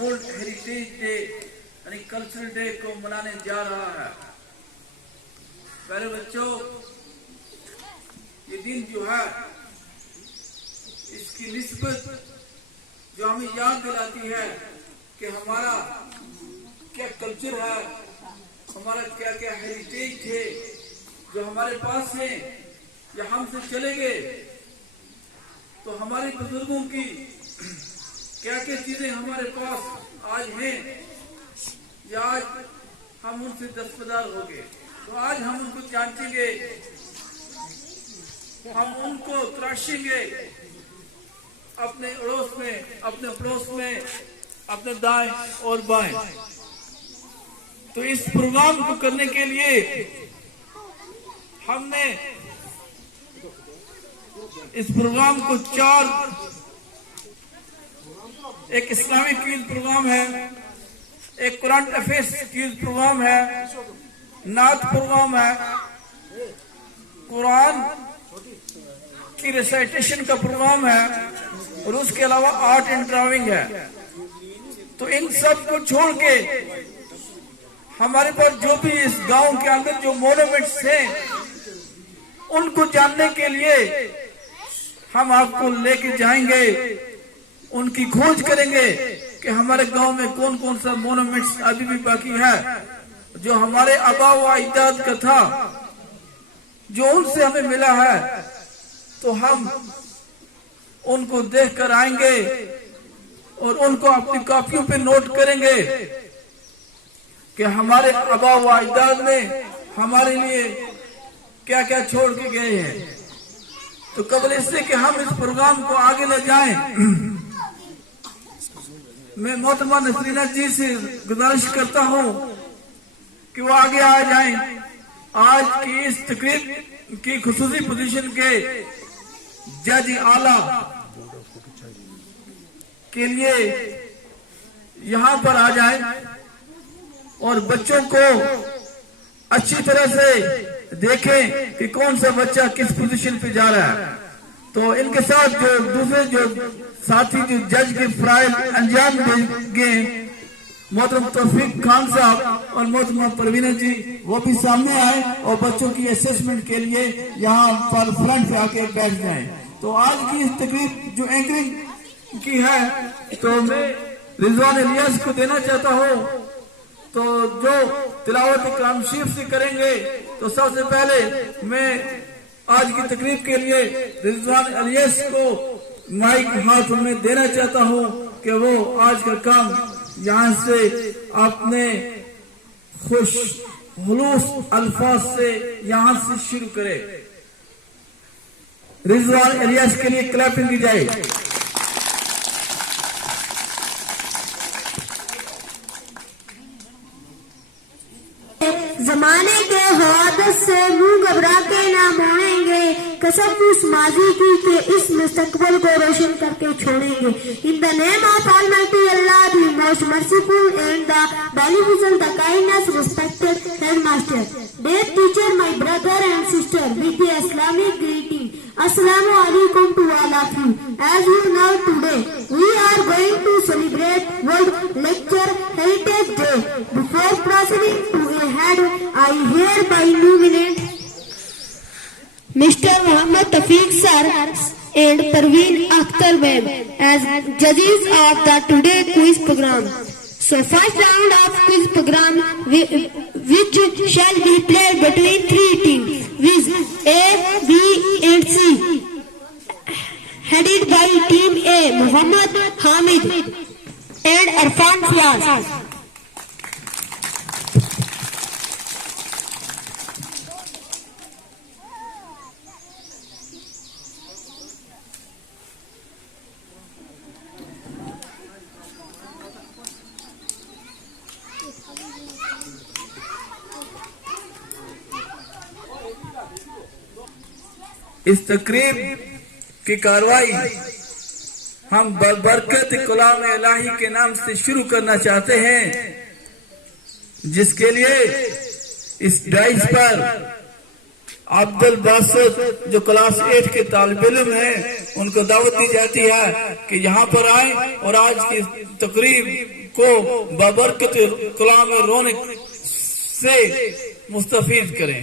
World heritage day यानी cultural day को मनाने जा रहा है। प्यारे बच्चों, ये दिन जो है इसकी निस्बत जो हमें याद दिलाती है कि हमारा क्या कल्चर है, हमारा क्या क्या हेरिटेज है जो हमारे पास है या हमसे चले गए। तो हमारे बुजुर्गों की क्या क्या चीजें हमारे पास आज हैं या आज हम उनसे दस्तबरदार हो गए। तो आज हम उनको जांचेंगे, हम उनको तराशेंगे अपने अड़ोस में, अपने पड़ोस में, अपने दाएं और बाएं। तो इस प्रोग्राम को करने के लिए हमने इस प्रोग्राम को एक इस्लामिक क्विज प्रोग्राम है, एक करंट अफेयर्स क्विज प्रोग्राम है, नात प्रोग्राम है, कुरान की रिसाइटेशन का प्रोग्राम है और उसके अलावा आर्ट एंड ड्राइंग है। तो इन सब को छोड़ के हमारे पास जो भी इस गांव के अंदर जो मॉन्यूमेंट्स हैं उनको जानने के लिए हम आपको लेके जाएंगे, उनकी खोज करेंगे कि हमारे गांव में कौन कौन सा मॉन्यूमेंट्स अभी भी बाकी है जो हमारे आबा व अजदाद का था, जो उनसे हमें मिला है। तो हम उनको देख कर आएंगे और उनको अपनी कॉपियों पे नोट करेंगे कि हमारे आबा व अजदाद ने हमारे लिए क्या क्या छोड़ के गए हैं। तो कबल इससे कि हम इस प्रोग्राम को आगे ले जाएं, मैं मोहतरमा नसरीना जी से गुजारिश करता हूं कि वो आगे आ जाएं। आज की इस तकरीब की खुसूसी पोजीशन के जज आला के लिए यहां पर आ जाएं और बच्चों को अच्छी तरह से देखें कि कौन सा बच्चा किस पोजीशन पे जा रहा है। तो इनके साथ जो दूसरे जो साथी जो जज के फराइज अंजाम देंगे, मोहतरम तौफीक खान साहब और मोहतरमा परवीना जी, वो भी सामने आए और बच्चों की असेसमेंट के लिए यहाँ पर फ्रंट पे आके बैठ जाएं। तो आज की इस तकरीब जो एंकरिंग की है तो मैं रिजवान इलियास को देना चाहता हूँ। तो जो तिलावत कलाम शरीफ से करेंगे, तो सबसे पहले मैं आज की तकरीब के लिए रिजवान इलियास को माइक हाथ में देना चाहता हूं कि वो आज का काम यहां से अपने खुश हुलूस अल्फाज से यहां से शुरू करे। रिजवान इलियास के लिए क्लैपिंग की जाए। जमाने के हादस से मुंह घबरा के ना मोड़ेंगे, कसम उस माजी की के इस मुस्तकबिल को रोशन करके छोड़ेंगे। In the name of almighty Allah, the most merciful and the beneficial, the kindness, respected headmaster, dear teacher, my brother and sister, with the Islamic greeting, Assalamu alaikum to all of you. As you know, today we are going to celebrate World Lecture Heritage Day. Before proceeding to ahead, I hereby nominate Mr. Muhammad Tafiq sir and Parveen Akhtar ma'am as judges of the today quiz program. So first round of quiz program which shall be played between three teams with A, B and C, headed by team A, Muhammad Hamid and Irfan Fiaz. इस तकरीब की कार्रवाई हम बरकत कलाम इलाही के नाम से शुरू करना चाहते हैं, जिसके लिए इस डाइस पर अब्दुल बासित जो क्लास 8 के तालिब इल्म हैं, उनको दावत दी जाती है कि यहाँ पर आए और आज की तकरीब को बबरकत कलाम रौनक से मुस्तफीद करें।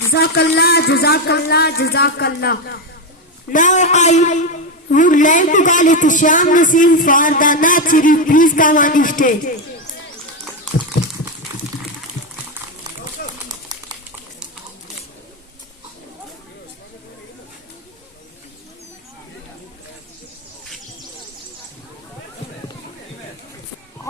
Jazakallah, Jazakallah, Jazakallah. Now I would like to call it Sham Nasim for the Naat Sharif. Please come on the stage.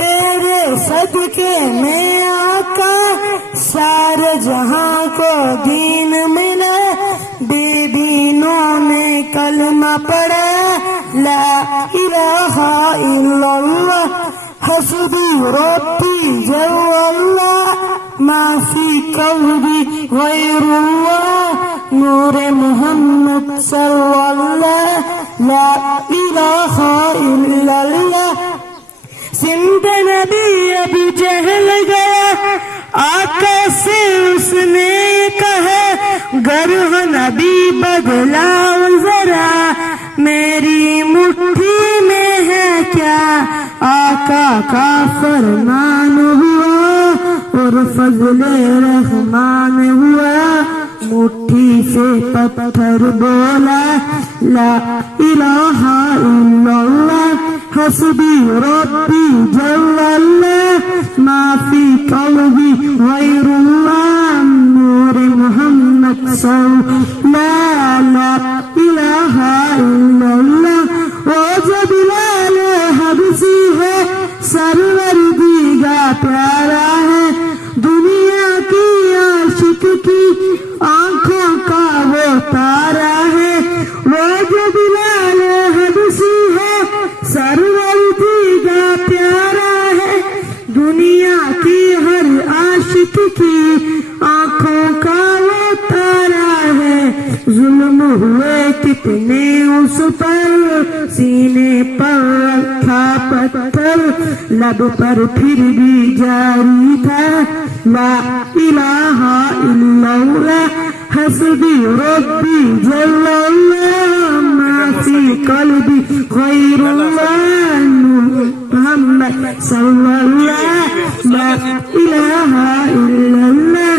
तेरे सदके में आका सारे जहां को दीन मिले बेबीनों ने कलमा पढ़ा ला इलाहा इल्लल्लाह हस्बी रब्बी जल्लल्लाह माफी कल्बी गैरुल्लाह नूर मोहम्मद सल्लल्लाह ला इलाहा इल्लल्लाह सिंध नबी अभी जहल गया आका से उसने कहा गर्व नबी बदलाओ जरा मेरी मुट्ठी में है क्या आका का फरमान हुआ और फजले रहमान हुआ मुट्ठी से पत्थर बोला ला इलाहा इल्लल्लाह हस्बी रब्बी जल्लल्लाह माफी कल्बी गैरुल्लाह नूर मोहम्मद सल्लल्लाह ला इलाहा इल्लल्लाह वो जो बिलाल हबसी है सरवर दीगा प्यारा है दुनिया की आशिक की आंखों का वो तारा है वो जो बिलाल हबसी है सरवर दीगा प्यारा है दुनिया की हर आशिक की आंखों का वो तारा है जुल्म हुए कितने उस पर सीने पर रखा पत्थर लब पर फिर भी जारी था ला इलाहा इल्लल्लाह हस्बी रब्बी जल्लल्लाह माफी कल्बी गैरुल्लाह मोहम्मद सल्लल्लाह ला इलाहा इल्लल्लाह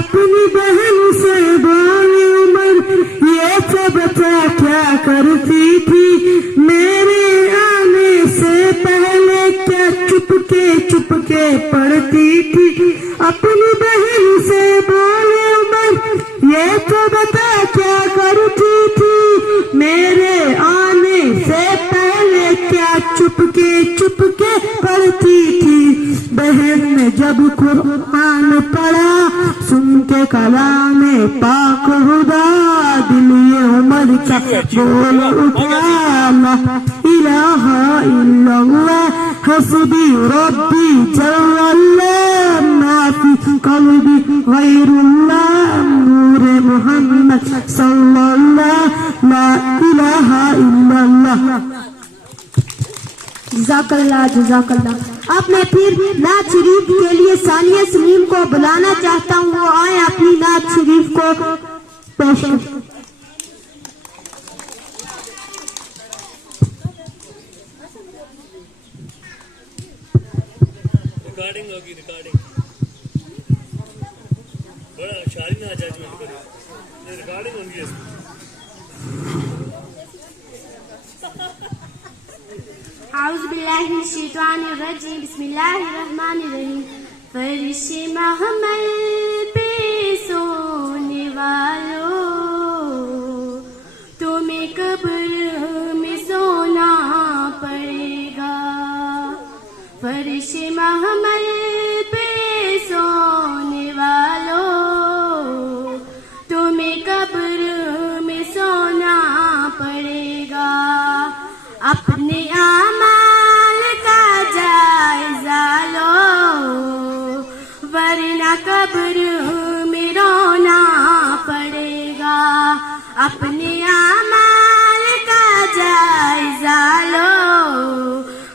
अपनी बहन से बोली उमर ये सब क्या करती थी मेरे आने से पहले क्या चुपके पढ़ती थी अपनी बहन से बोले उमर ये तो बता क्या करती थी मेरे आने से पहले क्या चुपके पढ़ती थी बहन ने जब कुरान पढ़ा सुन के कलाम पाक खुदा दिल ये उमर का बोल उठा ला इलाहा इल्लल्लाह हस्बी रब्बी जल्लल्लाह माफी कल्बी गैरुल्लाह नूर मोहम्मद सल्लल्लाह ला इलाहा इल्लल्लाह जज़ाकल्लाह जज़ाकल्लाह। अब मैं फिर नात शरीफ के लिए सानिया सलीम को बुलाना चाहता हूँ, वो आए अपनी नात शरीफ को पेश करें। रिकॉर्डिंग होगी, रिकॉर्डिंग बड़ा शादी में आ जाए रिकॉर्डिंग होगी। आउज़ बिल्लाहि मिनश शैतानिर रजीम, बिस्मिल्लाहिर रहमानिर रहीम। फरिश्ते महमल पे सोने वालों, तुम्हें कब्र में सोना पड़ेगा। फरिश्ते महमल पे सोने वालों, तुम्हें कब्र में सोना पड़ेगा। अपने आमाल का जायजा लो, वरना कब्र में रोना पड़ेगा। अपने आमाल का जायजा लो,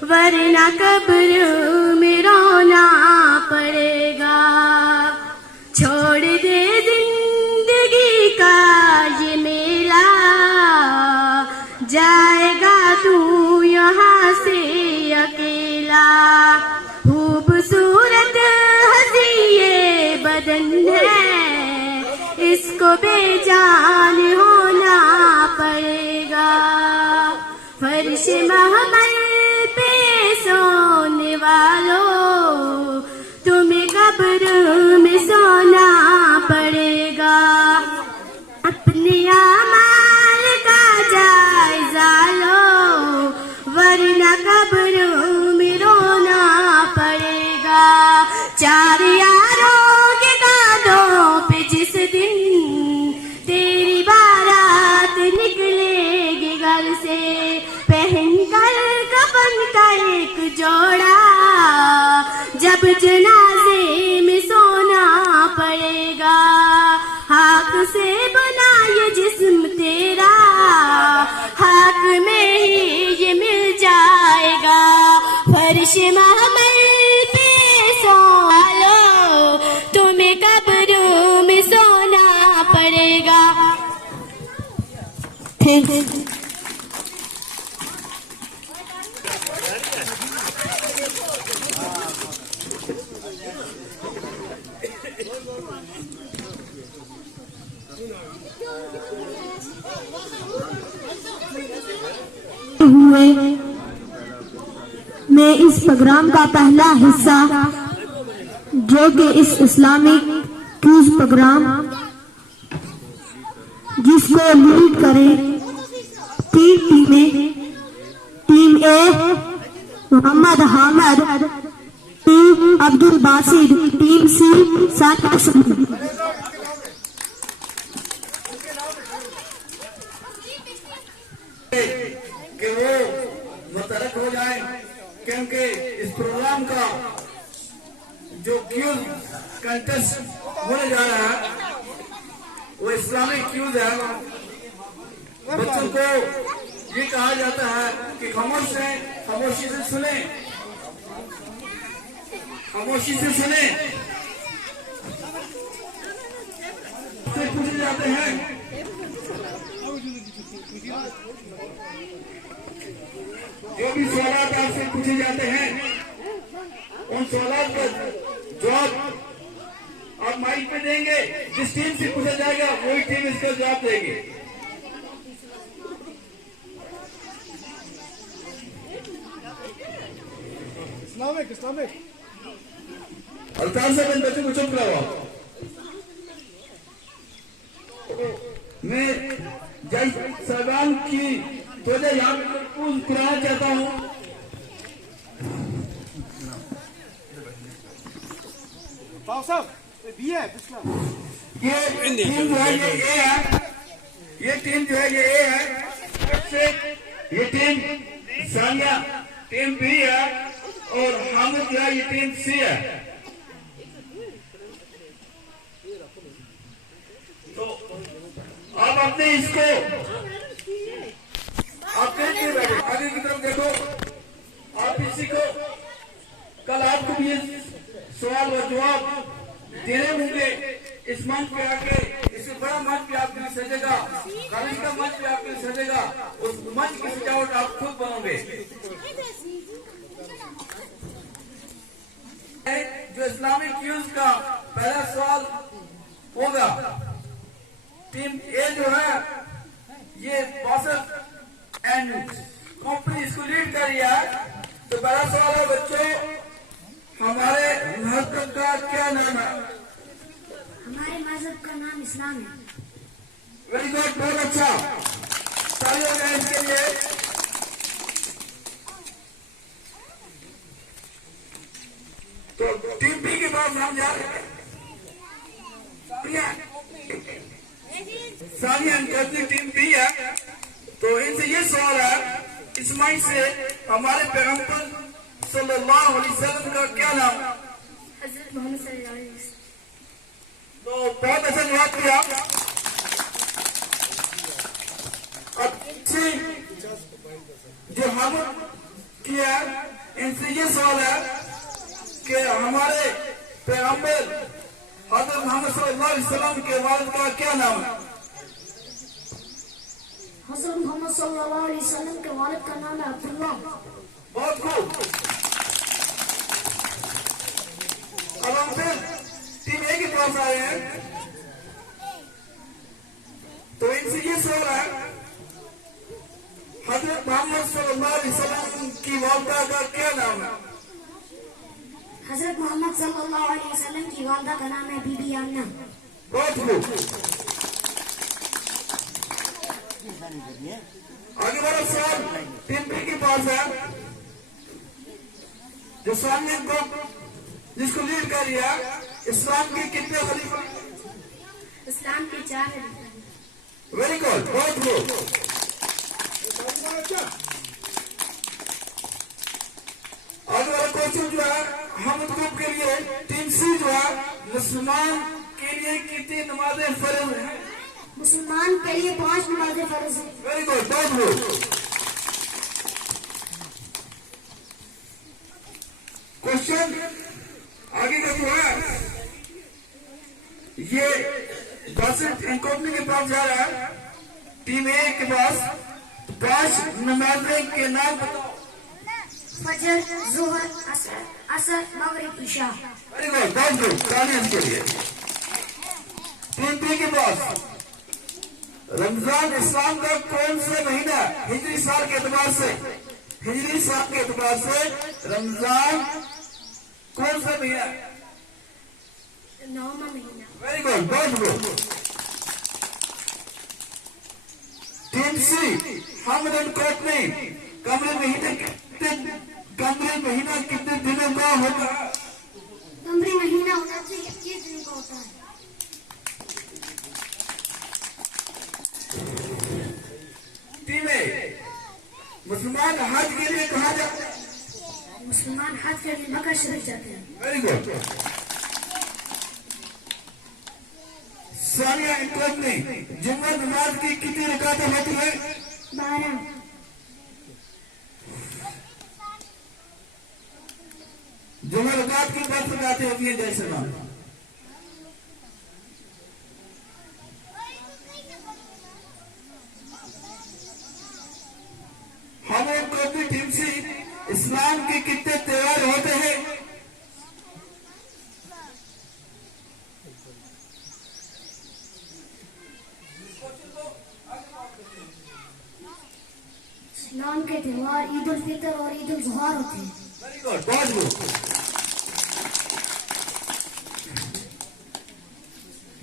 वरना कब्र में रोना पड़ेगा। छोड़ दे जिंदगी का ये मेला, जाएगा तू यहाँ से अकेला। खूबसूरत हंसी ये बदन है, इसको बेजान होना पड़ेगा। फर्श महमल पे सोने वालों, तुम्हें कब्र में सोना पड़ेगा। अपने आमाल का जायजा लो, वरना कब्र में रोना पड़ेगा। चार यारों के कांधों पे जिस दिन तेरी बारात निकलेगी घर से, पहन कर कफन का एक जोड़ा, जब जनाजे में सोना पड़ेगा। हाथ से बना ये जिस्म तेरा, हाथ में ही ये मिल जाएगा। फर्श महमल पे सोलो, तुम्हें कब्र में सोना पड़ेगा। हुए मैं इस प्रोग्राम का पहला हिस्सा, जो कि इस इस्लामिक क्विज प्रोग्राम जिसको लीड करें तीन टीमें, टीम ए मोहम्मद हामिद, टीम अब्दुल बासिर, टीम सी सानिया सलीम। कि वो मुतरक हो जाए, क्योंकि इस प्रोग्राम का जो क्यूज कंटेस्ट होने जा रहा है वो इस्लामिक क्यूज है। बच्चों को ये कहा जाता है कि खामोशी से सुने, खामोशी से सुने। पूछे जाते हैं, जो भी सवाल आपसे पूछे जाते हैं, उन सवालों का जवाब आप माइक पे देंगे। जिस टीम से पूछा जाएगा वही टीम इसका जवाब देगी। इस्लामिक अल्ताफ साहब, इन बच्चों को चुप कराओ। मैं जज साहबान की वजह यहाँ पे कराना चाहता हूँ। ये टीम जो है ये ए है, ये टीम जो है ये ए है, ये टीम सानिया टीम बी है, और हामिद जो है ये टीम सी है। तो आप अपने इसको आप आगे की तरफ देखो, आप को भी सवाल और जवाब देने होंगे इस मंच पे आके। इससे बड़ा मंच पे आपके लिए सजेगा, कॉलेज का मंच पे आपके लिए सजेगा, उस मंच की सजावट आप खुद बनोगे। जो इस्लामिक क्यूज का पहला सवाल होगा, टीम ए जो है ये बासठ एंड कंपनी इसको लीड कर रही है। तो पहला सवाल है बच्चों, हमारे मजहब का क्या नाम है? हमारे मजहब का नाम इस्लाम है। वेरी गुड, बहुत अच्छा, ताली बजाएं इसके लिए। तो टीम बी के पास नाम जा रहे हैं सानिया अंकल, टीम बी है। तो इनसे ये सवाल है, इस माइक से हमारे पैगंबर सल्लल्लाहु अलैहि वसल्लम का क्या नाम? हजरत मोहम्मद सल्लल्लाहु अलैहि वसल्लम। तो बहुत अच्छा जवाब दिया। अच्छी जो हम किया, इनसे ये सवाल है कि हमारे पैगंबर हजरत मोहम्मद सल्लल्लाहु अलैहि वसल्लम के वालिद का क्या नाम है? हजरत मोहम्मद सल्लल्लाहु अलैहि वसल्लम के वालिद का नाम है अब्दुल्लाह। बहुत खूब। अब हम फिर टीम ए के पास आए हैं। तो इनसे ये सवाल है, हजरत मोहम्मद सल्लल्लाहु अलैहि वसल्लम की वालिदा का क्या नाम है? हजरत मोहम्मद सल्लल्लाहु अलैहि वसल्लम की वालिदा का नाम है बीबी आमना। बहुत खूब। आगे वाला सवाल टीम बी के पास है, जो सामने को जिसको लीड कर रही है। इस्लाम के कितने खलीफा? इस्लाम के 4 हैं। वेरी गुड, बहुत गुड। आगे वाला क्वेश्चन जो है हम ग्रुप के लिए, टीम सी जो है, मुसलमान के लिए कितनी नमाजें फर्ज हैं? मुसलमान के लिए 5 नमाजें फर्ज है। वेरी गुड, बहुत गुड। क्वेश्चन आगे का जो है ये बासठ कंपनी के पास जा रहा है। टीम ए के पास 5 नमाजें के नाम बताओ। फजर, जोहर, असर, मगरिब, इशा। वेरी गुड, बहुत गुड, तालियां इसके लिए। टीम बी के पास रमजान इस्लाम का कौन सा महीना हिजरी साल के एतबार से? हिजरी साल के एतबार से रमजान कौन सा महीना? 9वां महीना। वेरी गुड, बहुत गुड। टीम सी, हमदन कोट में कमरे महीना कितने दिनों का होगा? कमरी महीना होना चाहिए 21 दिन का होता है। टीम ए, मुसलमान हज के लिए कहा जाता है? मुसलमान हज के लिए मक्का शरीफ जाते हैं। Very good. सानिया इंकम ने जुम्मा नमाज की कितनी रकातें होती है? 12। जुम्मा रकात की 10 रकातें होती है। जैसे नाम हमें कौमी टीम से इस्लाम के कितने त्योहार होते हैं? इस्लाम के त्योहार ईद उल फितर और ईद उल जुहा होते हैं। वेरी गुड, बहुत गुड।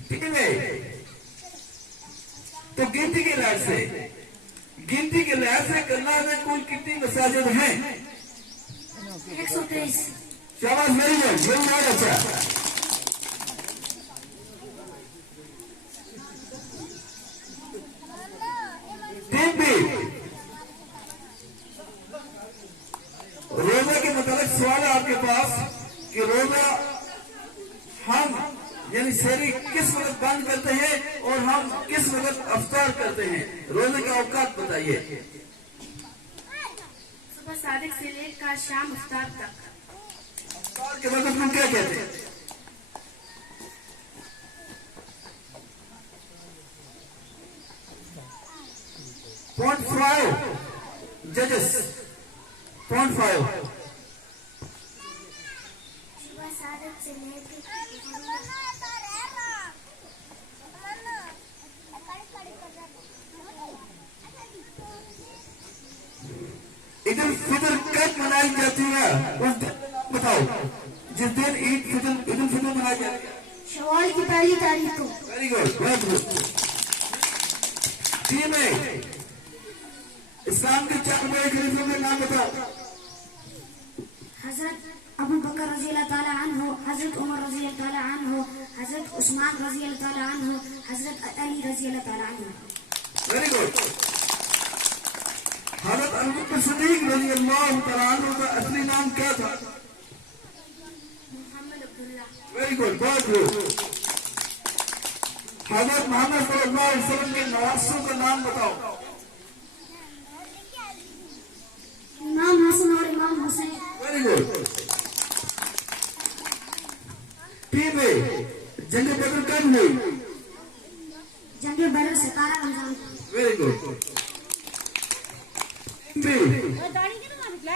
ठीक है, तो गिनती के लिहाज से करना में कुल कितनी मसाजिद हैं? 123। शाबाश, वेरी गुड, वेरी गुड, अच्छा। टीम बी, रोजा के मतलब सवाल है आपके पास कि रोजा हम यानी शहरी किस वक्त बंद करते हैं और हम किस वक्त अफ्तार करते हैं? रोजे का औकात बताइए। सुबह सादिक से लेकर शाम इफ्तार तक। सवाल के वक्त को क्या कहते हैं? .5 जजेस, .5 ईद उल फितर कब मनाई जाती है? उस दिन बताओ, जिस दिन ईद उल फितर मनाई जाती है। शवाल की पहली तारीख को। वेरी गुड, बहुत गुड। टीम ए, इस्लाम के 4 बड़े खलीफों के नाम बताओ। हजरत अबू बकर रजी अल्लाह ताला अन्हु, हजरत उमर रजी अल्लाह ताला अन्हु, हजरत उस्मान रजी अल्लाह ताला अन्हु, हजरत अली रजी अल्लाह ताला अन्हु। Very good. हजरत अबू बकर सिद्दीक रजी अल्लाह ताला अन्हु का असली नाम क्या था? मोहम्मद अब्दुल्ला। वेरी गुड, बहुत गुड। हजरत मोहम्मद सल्लल्लाहु अलैहि वसल्लम के नवासों का नाम बताओ। इमाम हसन और इमाम Hussain. Very good. Team A, जंग बदर कब हुई? जंग बदर 17 रमजान। Very good.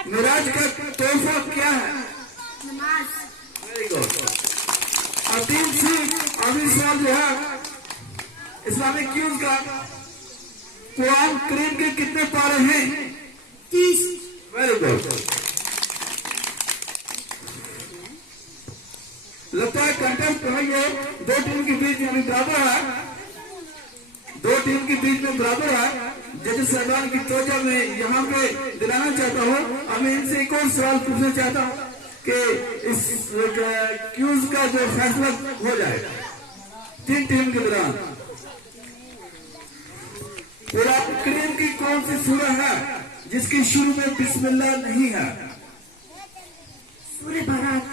मिराज का तोहफा क्या है? नमाज। Very good. और टीम सी, अगली सवाल जो है इस्लामिक क्यूज का, कुरान करीम के कितने पारे हैं? 30। Very good. लगता है कंटेस्ट है ये दो टीम के बीच में बराबर है, जजेस साहबान की तवज्जो में यहाँ पे दिलाना चाहता हूँ। अब मैं इनसे एक और सवाल पूछना चाहता हूँ कि इस क्यूज का जो फैसला हो जाए 3 टीम के दौरान, कुरान करीम की कौन सी सूरह है जिसकी शुरू में बिस्मिल्लाह नहीं है? सूरह बारात।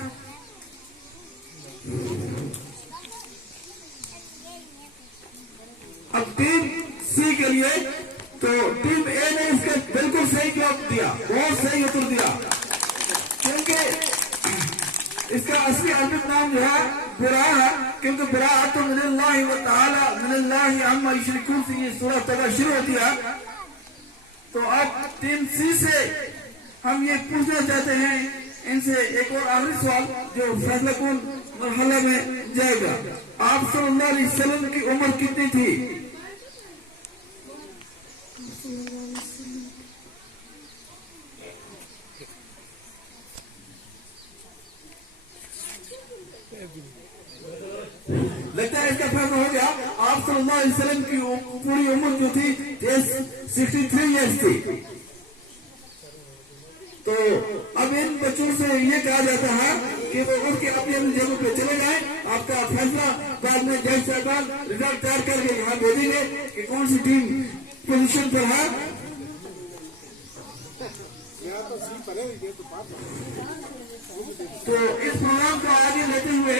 अब टीम सी के लिए तो टीम ए ने इसका बिल्कुल सही जवाब दिया, बहुत सही उत्तर दिया, क्योंकि इसका असली अरबिक नाम जो है बुरा है, क्योंकि बुरा तो मिनल्लाहि व तआला मिनल्लाहि अम्मा युशरिकून से ये सूरह तौबा शुरू होती है। तो अब टीम सी से हम ये पूछना चाहते हैं इनसे एक और आखिरी सवाल जो फैसला कौन मरहला में जाएगा। आप सल्लल्लाहु अलैहि वसल्लम की उम्र कितनी थी? लगता है इसका फैसला हो गया। आप सल्लल्लाहु अलैहि वसल्लम की पूरी उम्र जो थी 63 ईयर्स थी। तो अब इन बच्चों से ये कहा जाता है कि वो उठ के अपनी अपनी जगह पे चले जाए। आपका फैसला बाद में जज साहबान रिजल्ट तैयार करके यहाँ भेजेंगे कि कौन सी टीम पोजीशन पर है। तो इस प्रोग्राम को आगे लेते हुए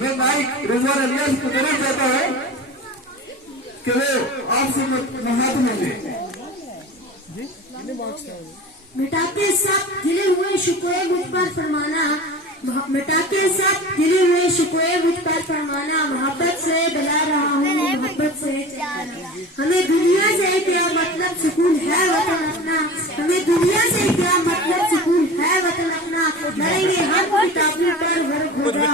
मैं माइक रिजवान अलियास को देना चाहता हूँ कि वो आपसे मुखातिब होंगे। मिटाके सब गिले हुए शिकवे मुझ पर फरमाना, मिटाके सब गिले हुए शिकवे मुझ पर फरमाना, मोहब्बत से बुला रहा हूँ मोहब्बत से। हमें दुनिया से क्या मतलब सुकून है वतन अपना, हमें दुनिया से क्या मतलब सुकून है वतन अपना। लड़ेंगे हर किताबों पर वर्क होगा।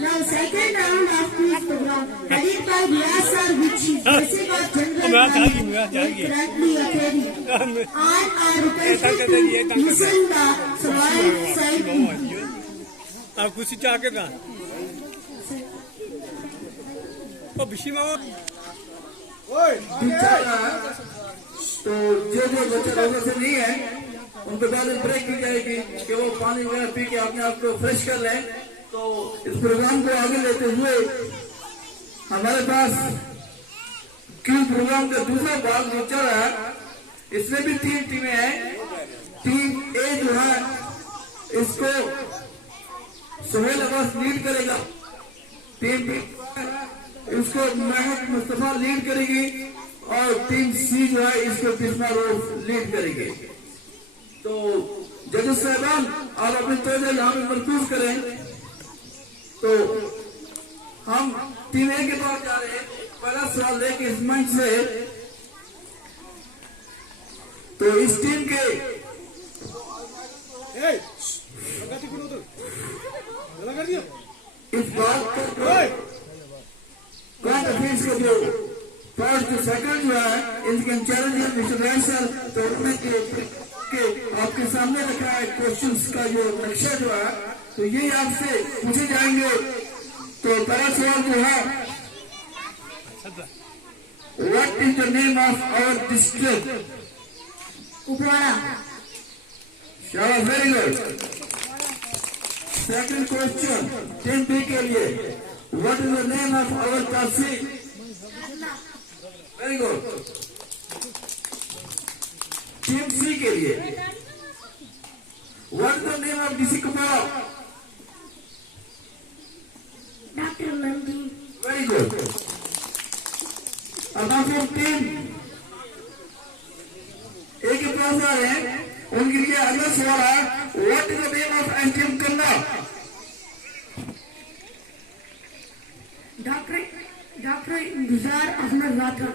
Now second round of this program headed by Vyasa Vichi, Jessica General correctly authority. All are requested to listen the सवाल side. आप कुछ चाहे का ओ बिशी माओ तो जो बच्चे लोगों से नहीं है उनके बाद ब्रेक की जाएगी कि वो पानी वगैरह पी के अपने आप को फ्रेश कर लें। तो इस प्रोग्राम को आगे लेते हुए हमारे पास क्यों प्रोग्राम का दूसरा भाग जो चल रहा है इसमें भी 3 टीमें हैं। टीम ए जो है इसको सुहेल अब्बास लीड करेगा, टीम बी इसको महक मुस्तफा लीड करेगी और टीम सी जो है इसको बिस्मा रोज लीड करेगी। तो जजेस साहबान आप अपनी तवज्जो यहाँ पे मरकूज करें। तो हम टीम ए के पास जा रहे हैं। पहला सवाल लेके इस मंच से, तो इस टीम के इस बात को कौन अफीस के जो फर्स्ट सेकंड जो है इनके चैलेंजर मिस्टर रैंसल, तो उन्होंने के आपके सामने रखा है क्वेश्चंस का जो नक्शा जो है, तो ये आपसे पूछे जाएंगे। तो पहला सवाल जो है, what is the name of our district? Kupwara. शाबाश, very good. Second question team B के लिए, what is the name of our tehsil? Very good. Team C के लिए, what is the name of DC Kupwara? Doctor Mandi. Very good. अब हम team ए के पास आ रहे हैं। उनके लिए अगला सवाल है, what is the name of ANTM Karnah? Doctor Intezar Ahmad Rathore.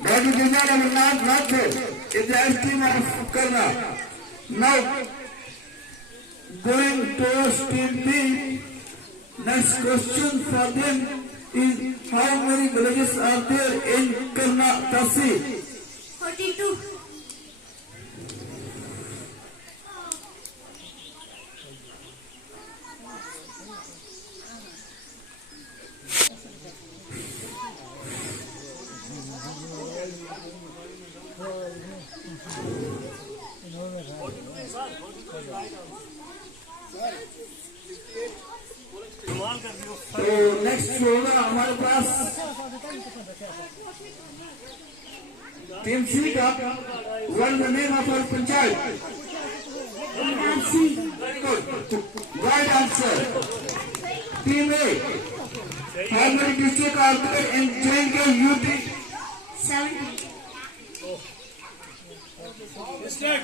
Doctor Intezar Ahmad Rathore is the ANTM of Karnah. Now going to team B, next question for them is, how many villages are there in Karna Tahsil? 42. तो next होगा हमारे पास team C का, what is the name of our panchayat? Very good, right answer. Team A, how many district are there in J&K UT? 70.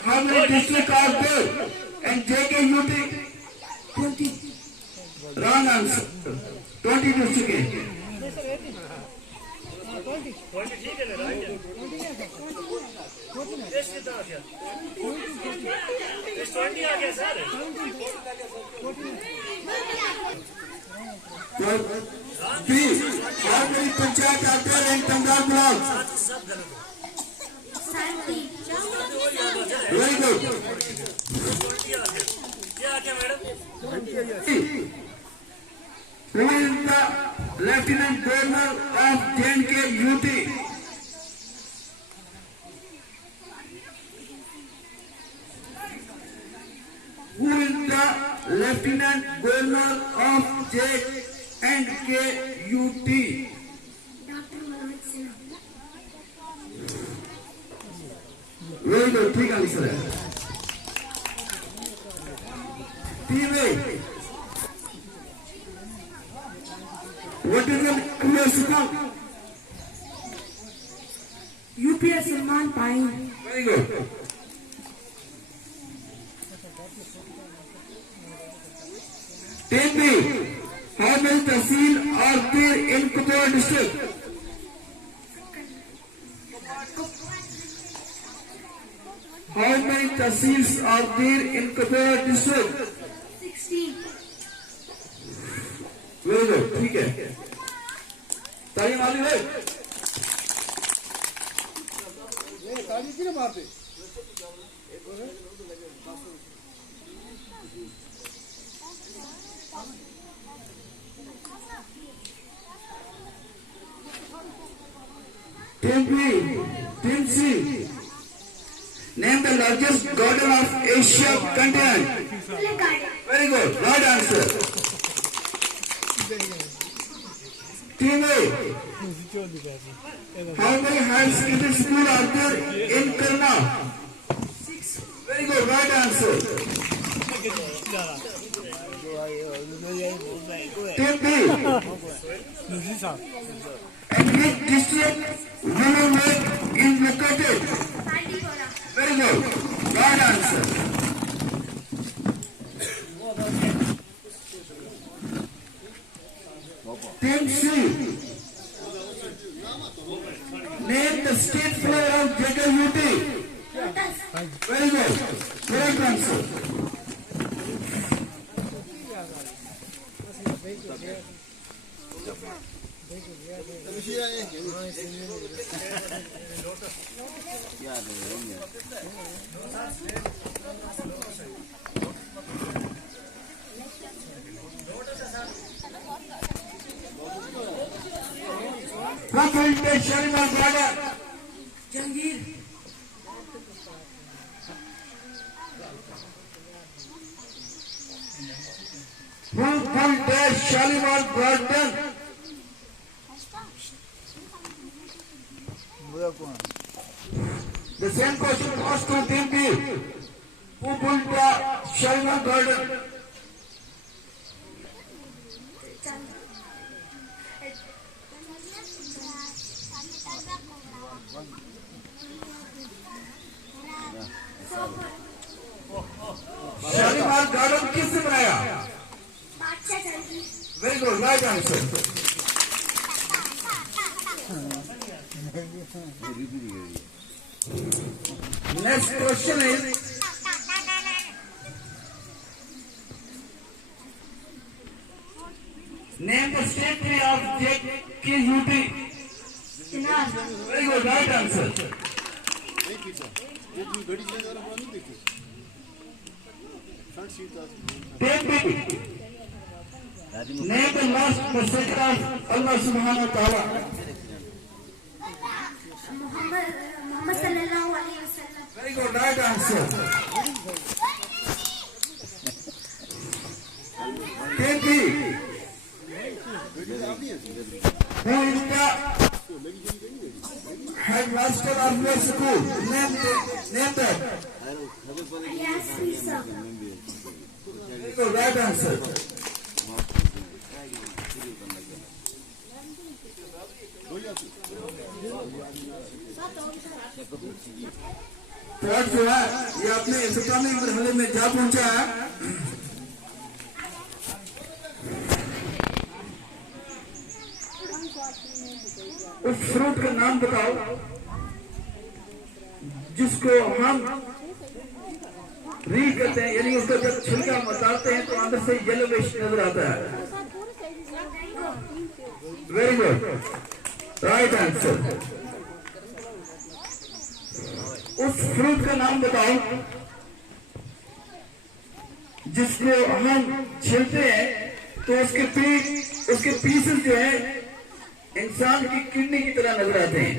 How many districts are there in J&K UT? 20. Wrong answer. 20 districts. 20 ठीक है ना, right है। Test कितना आ गया? Test 20 आ गया sir. Please, how many panchayat are there in Tangar block? सब गलत है। 70. Very good. 20 आ गया। क्या आ गया madam? Who is the Lieutenant Governor of J&K UT? Who is the Lieutenant Governor of J&K UT? Doctor Manoj Sinha. Very good, ठीक answer है। Team A, what is the school? UPS Salman pi. Very good. Team B, how many tahsil are there in Kupawara district? How many tahsils are there in Kupawara district? 16. Very good, ठीक है। ताली मारी है। Team B, Team C, name the largest garden of Asia continent. Very good, right answer. Team A, how many high secondary schools are there in Karna? 6. Very good, right answer. Team B, in which district Willow Lake is located? Very good, right answer. Team C. Name the state flag of JKUT. Very good. Correct answer. Faculty Shalimar Garden. Jahangir Faculty Shalimar Garden. The same question asked to Team B. Faculty Shalimar Garden. Shalimar garden किसने बनाया? Very good, right answer. Next question is name the state tree of JKUT. Very good, right answer. Name the last messenger of Allah subhanahu wa ta'ala. Muhammad sallallahu alaihi wasallam. Very good, right answer. Team B. Who is the headmaster of your school? Name that. Yes, sir. Very good, right answer. Third जो है ये अपने इस्लामी मरहले में जा पहुंचा है. उस फ्रूट का नाम बताओ जिसको हम री कहते हैं, यानी उसका जब छिलका उतारते हैं तो अंदर से येलोविश नजर आता है. Very good, right answer. उस फ्रूट का नाम बताओ जिसको हम छिलते हैं तो उसके पीसेस जो है इंसान की किडनी की तरह नजर आते हैं.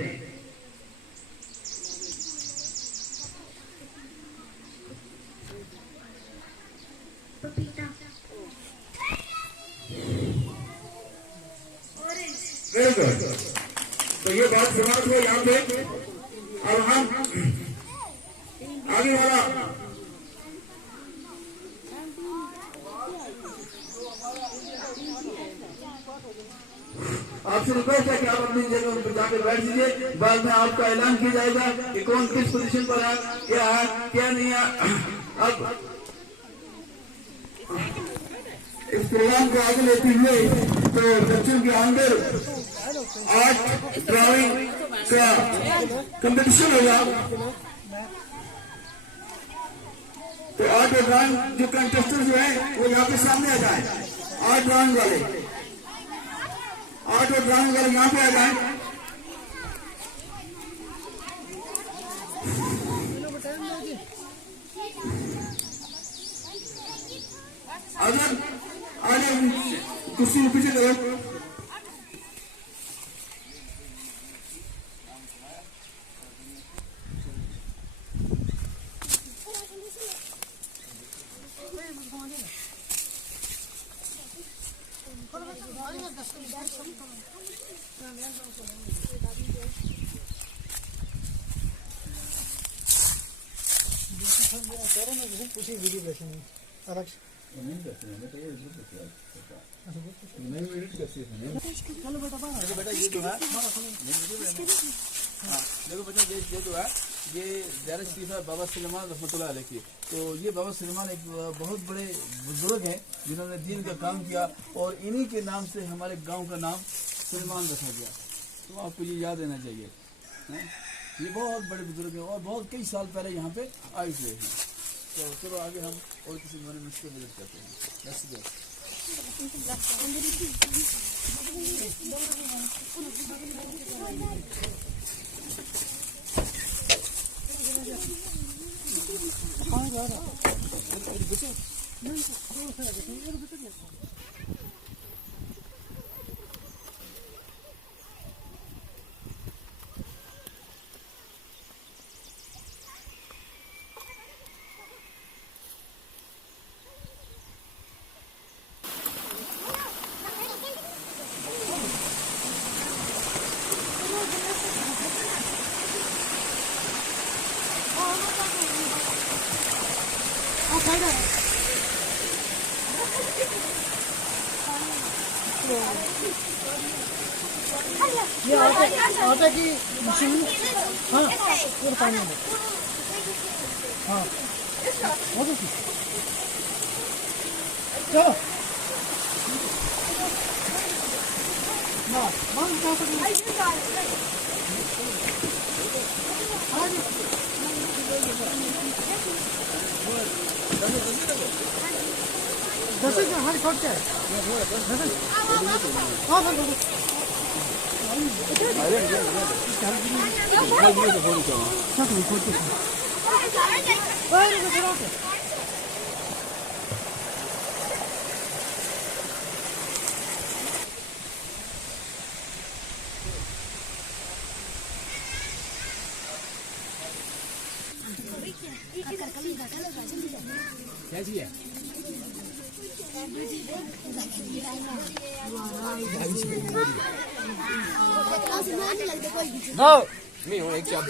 Very good. तो ये बात समाप्त हुआ यहाँ पे. अब हम आगे वाला आपसे रिक्वेस्ट है कि आप अपनी जगह पर जाकर बैठ दीजिए. बाद में आपका ऐलान किया जाएगा कि कौन किस पोजीशन पर है, क्या नहीं है. अब इस प्रोग्राम को आगे लेते हुए तो बच्चों के अंदर आर्ट ड्राइंग का कंपटीशन होगा. तो आर्ट और ड्राइंग जो कंटेस्टेंट जो है वो यहाँ पे सामने आ जाए. आर्ट ड्राइंग वाले यहाँ पे आ जाए. अगर आगे कुर्सी पीछे करो. पूछी वीडियो देखेंगे अलग नहीं एडिट करती है. चलो बेटा ये हाँ देखो बच्चों, ये जो है ये ज़ाहिर शरीफ है बाबा सुलेमान रहमतुल्लाह अलैह की। तो ये बाबा सुलेमान एक बहुत बड़े बुजुर्ग हैं जिन्होंने दीन का काम किया और इन्हीं के नाम से हमारे गांव का नाम सुलेमान रखा गया। तो आपको ये याद रहना चाहिए। ये बहुत बड़े बुजुर्ग हैं और बहुत कई साल पहले यहाँ पे आए हुए हैं। तो चलो आगे हम और किसी बड़े नुस्खे विजिट करते हैं। ये आटे की मशीन। हाँ ये पानी में। हाँ हो गई। चलो ना बंद कर दस हर छोड़ के हाँ बंद कैसी है? No, me hूँ एक चाप